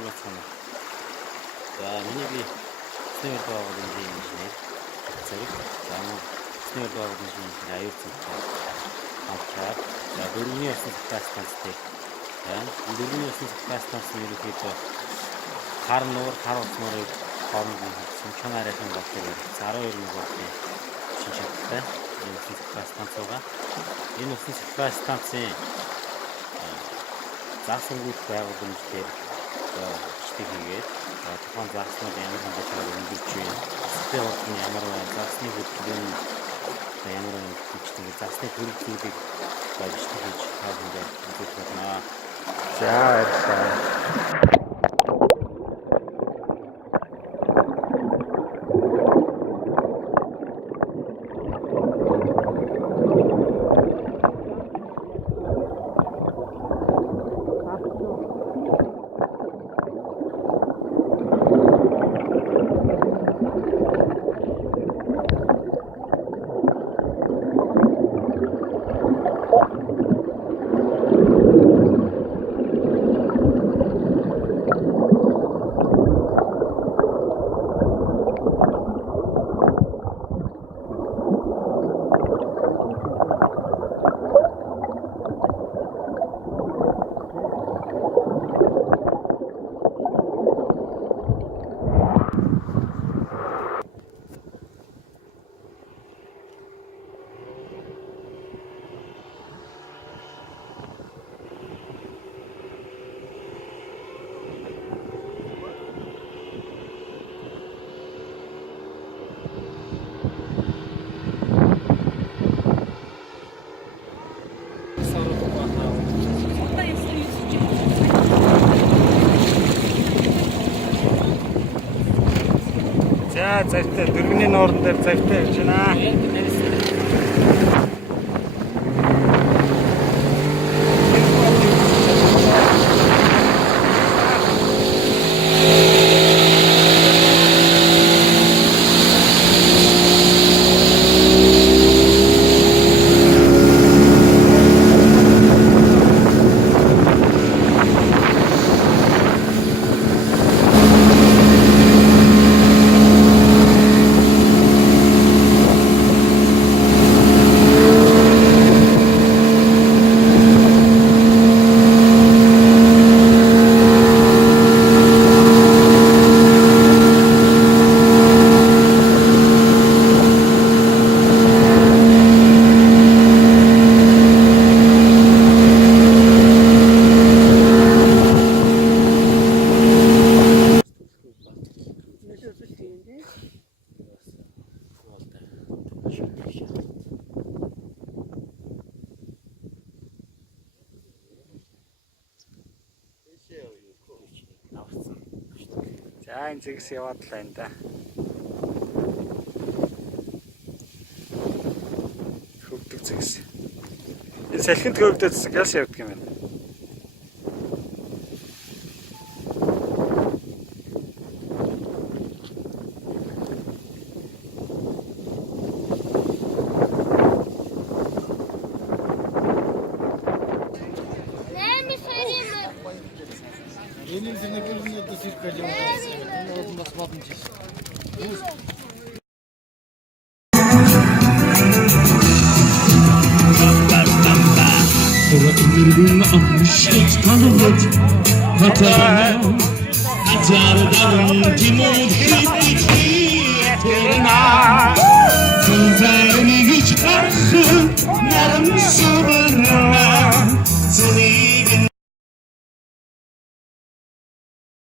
болцооно. За миний би снэр байгууллагын инженер зэрэг замуу снэр байгууллагын инженер аюул цэгтэй авчаад за дөрөвний ясны захиа станцтай байна. Дөрөвний ясны захиа станц нь ерөнхийдөө хар нуур, хар ус нуурыг хооронд нь хөвсөн чанарынхан болтыг 12 мегаваттын шин чадалтай энэ усны захиа станц байгаа. Энэ усны захиа станцын загас өнгөт байгууламж дээр бичдэг хийгээд тухайн загснууд ямар хэмжээгээр өнгөрч байна. Эсвэ урд нь ямар байна, загсны хөдөлгөөн ямар байна гэдэг загсны төрөлхтүүдийг бичдэг хийж хаалганд үзүүлж байна. За баярлалаа. За завтай дөрөвний нууран дээр завтай явж байна. За энэ зэгс яваад л байна да. Хөвдөг зэгс. Энэ салхинд хөвдөд газ явдаг юм байна. Benim sene bölümünde de sirk kalıyor. Ne oldu nasıl bakınca? Ömrümün almış tanımadı. Hatta acardan timur hiç